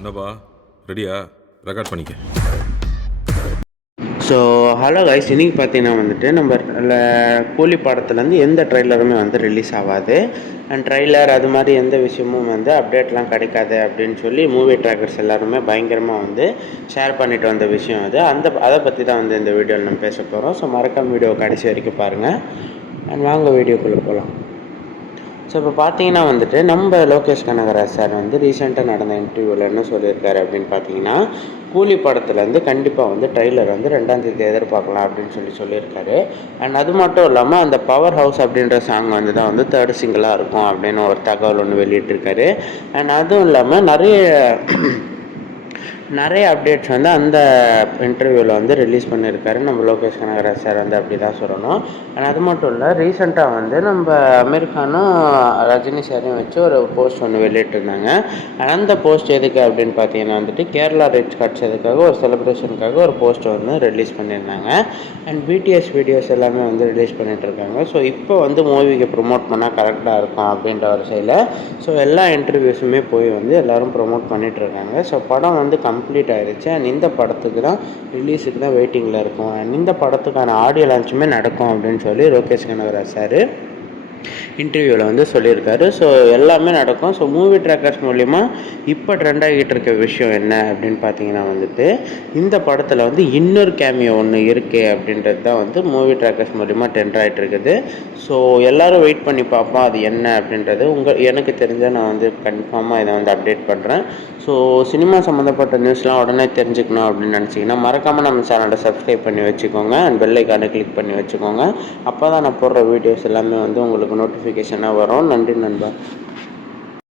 என்னப்பா ரெடியா? ரெக்கார்ட் பண்ணிக்க. ஸோ ஹலோ கைஸ், இன்றைக்கி பார்த்தீங்கன்னா வந்துட்டு நம்ம கூலி படத்துலேருந்து எந்த ட்ரெய்லருமே வந்து ரிலீஸ் ஆகாது. அண்ட் ட்ரெய்லர் அது மாதிரி எந்த விஷயமும் வந்து அப்டேட்லாம் கிடைக்காது அப்படின்னு சொல்லி மூவி ட்ராக்கர்ஸ் எல்லாருமே பயங்கரமாக வந்து ஷேர் பண்ணிட்டு வந்த விஷயம் அது. அதை பற்றி தான் வந்து இந்த வீடியோவில் நம்ம பேச போகிறோம். ஸோ மறக்காம வீடியோ கடைசி வரைக்கும் பாருங்கள். அண்ட் வாங்க வீடியோக்குள்ளே போகலாம். ஸோ இப்போ பார்த்தீங்கன்னா வந்துட்டு நம்ம லோகேஷ் கனகராஜ் சார் வந்து ரீசெண்டாக நடந்த இன்டர்வியூவில் என்ன சொல்லியிருக்காரு அப்படின்னு பார்த்தீங்கன்னா, கூலி படத்துலேருந்து கண்டிப்பாக வந்து ட்ரெய்லர் வந்து 2ஆம் தேதி எதிர்பார்க்கலாம் அப்படின்னு சொல்லியிருக்காரு. அண்ட் அது மட்டும் இல்லாமல் அந்த பவர் ஹவுஸ் அப்படின்ற சாங் வந்து தான் வந்து 3rd சிங்கிளாக இருக்கும் அப்படின்னு ஒரு தகவல் ஒன்று வெளியிட்டிருக்காரு. அண்ட் அதுவும் இல்லாமல் நிறைய அப்டேட்ஸ் வந்து அந்த இன்டர்வியூவில் வந்து ரிலீஸ் பண்ணியிருக்காரு நம்ம லோகேஷ் கனகராஜ் சார் வந்து அப்படி தான் சொல்லணும். அண்ட் அது மட்டும் இல்லை, ரீசெண்டாக வந்து நம்ம அமீர் கானும் ரஜினி சாரையும் வச்சு ஒரு போஸ்ட் ஒன்று வெளியிட்டிருந்தாங்க. அந்த போஸ்ட் எதுக்கு அப்படின்னு பார்த்தீங்கன்னா வந்துட்டு கேரளா ரிச் கார்ட்ஸ் எதுக்காக ஒரு செலிப்ரேஷனுக்காக ஒரு போஸ்ட் வந்து ரிலீஸ் பண்ணியிருந்தாங்க. அண்ட் பிடிஎஸ் வீடியோஸ் எல்லாமே வந்து ரிலீஸ் பண்ணிகிட்ருக்காங்க. ஸோ இப்போ வந்து மூவிக்கு ப்ரொமோட் பண்ணால் கரெக்டாக இருக்கும் அப்படின்ற ஒரு சைடில் ஸோ எல்லா இன்டர்வியூஸுமே போய் வந்து எல்லோரும் ப்ரொமோட் பண்ணிகிட்ருக்காங்க. ஸோ படம் வந்து கம்ப்ளீட் ஆகிடுச்சு. அண்ட் இந்த படத்துக்கு தான் ரிலீஸுக்கு தான் வெயிட்டிங்கில் இருக்கும். அண்ட் இந்த படத்துக்கான ஆடியோ லான்ச்சுமே நடக்கும் அப்படின்னு சொல்லி லோகேஷ் கனகராஜ் சார் இன்டர்வியூவில் வந்து சொல்லியிருக்காரு. ஸோ எல்லாமே நடக்கும். ஸோ மூவி ட்ராக்கர்ஸ் மூலிமா இப்போ ட்ரெண்ட் ஆகிட்டு இருக்க விஷயம் என்ன அப்படின்னு பார்த்தீங்கன்னா வந்துட்டு, இந்த படத்தில் வந்து இன்னொரு கேமியோ ஒன்று இருக்குது அப்படின்றது தான் வந்து மூவி ட்ராக்கர்ஸ் மூலிமா ட்ரெண்ட் ஆகிட்டு இருக்குது. ஸோ எல்லோரும் வெயிட் பண்ணி பார்ப்போம் அது என்ன அப்படின்றது. எனக்கு தெரிஞ்சால் நான் வந்து கன்ஃபார்மாக இதை வந்து அப்டேட் பண்ணுறேன். ஸோ சினிமா சம்மந்தப்பட்ட நியூஸ்லாம் உடனே தெரிஞ்சுக்கணும் அப்படின்னு நினச்சிங்கன்னா மறக்காமல் நம்ம சேனலை சப்ஸ்கிரைப் பண்ணி வச்சுக்கோங்க. அண்ட் பெல் ஐக்கானை கிளிக் பண்ணி வச்சுக்கோங்க. அப்போ தான் நான் போடுற வீடியோஸ் எல்லாமே வந்து உங்களுக்கு நோட்டிஃபிகேஷனாக வரும். நன்றி நண்பா.